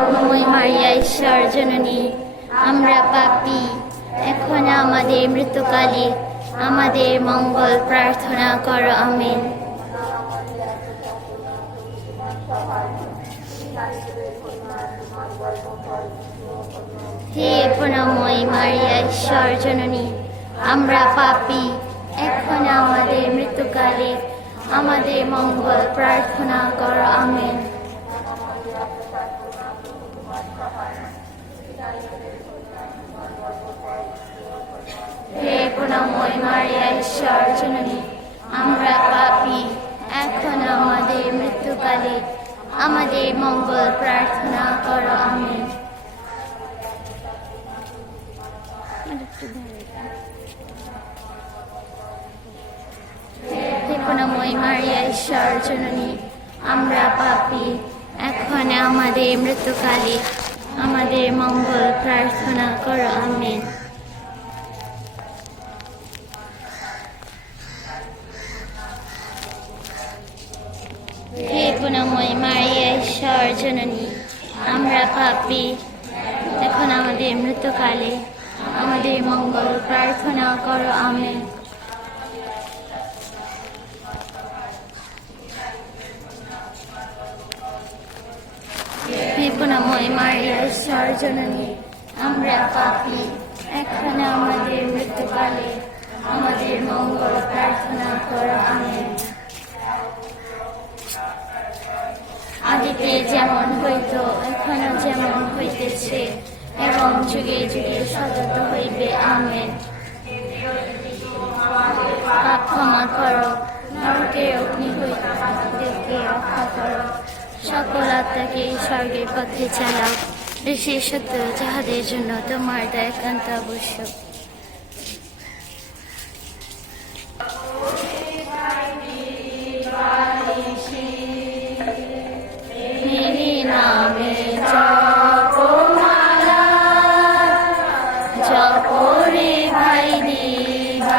করুণাময় মারিয়া ঈশ্বর জননী, আমরা পাপী। এখন আমাদের মৃত্যুকালে আমাদের মঙ্গল প্রার্থনা করো, আমেন। হে করুণাময় মারিয়া ঈশ্বর জননী, আমরা পাপী। এখন আমাদের মৃত্যুকালে আমাদের মঙ্গল প্রার্থনা করো, আমেন। হে করুণাময় মারিয়া ঈশ্বর জননী আমরা পাপী, এখন আমাদের মৃত্যুকালে। আমাদের মঙ্গল প্রার্থনা করো মারিয়া ঈশ্বর জননী আমরা পাপী, এখন আমাদের মৃত্যুকালে। আমাদের মঙ্গল প্রার্থনা করো, আমেন। হে গুণময় মারিয়া, ঈশ্বর জননী, আমরা পাপী। এখন আমাদের মৃত্যুকালে আমাদের মঙ্গল প্রার্থনা করো, আমেন। গুণময় মারিয়া আমরা পাপী। এখন আমাদের মৃত্যুকালে আমাদের মঙ্গল প্রার্থনা করো, আমেন। আদিতে যেমন হইত, এখনও যেমন হইতেছে, এবং যুগে যুগে সতত হইবে, আমেন। ক্ষমা করো, নরকের অগ্নি হইতে রক্ষা করো। সকল আত্মাকে স্বর্গের পথে চালাও। বিশেষত যাহাদের জন্য তোমার একান্ত আবশ্যক। ভাই দিবানিশী